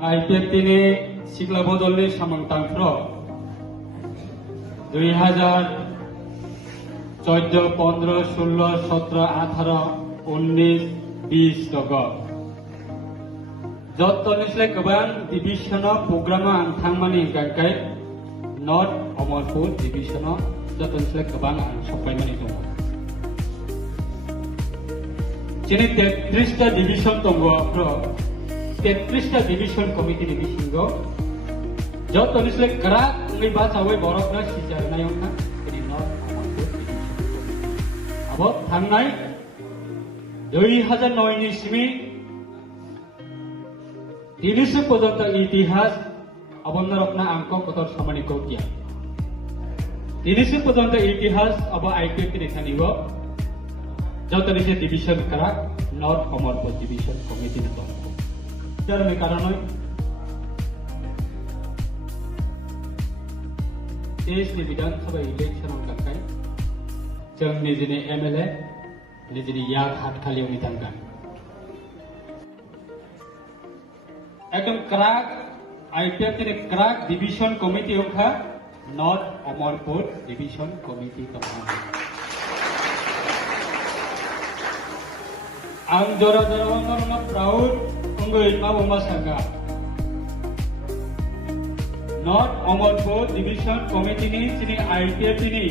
IPF ini Sikla Bodolni Samangtangfro 2014, 15, 16, 17, 18, 19, 20 logo. Jottonisle Kabang Division of Program and Tangmani Gakai, North Omolpur Division of Jottonisle Kabang and Sopaimani Tongo. Chini 33 Division Tongo Pro 33 Division Committee Division Go. Jottonisle Krak Ngi Basawe Borokna Sijarna Yongna ini North Omolpur Division. Abot Tangnai 2009 Nismi Tinis পর্যন্ত ইতিহাস অবন্নরপনা আঙ্ক কতর সমানি কৌতিয়া 30 পর্যন্ত ইতিহাস of IPF রেখানিব যত নিচে division করা north Amarpur division committee দল যার কারণ देशनि विधानसभा इलेक्शन थाखाय जों निजेनि एमएलए निजेनि याद हातखालियावनि थांगोन एकदम क्राक आईपीएफ के क्राक डिविजन कमिटी होगा नॉर्थ अमरपुर डिविजन कमिटी आं जरा जरा प्राउड उंगै माबा saga north Amarpur division committee नि आईपीएफ नि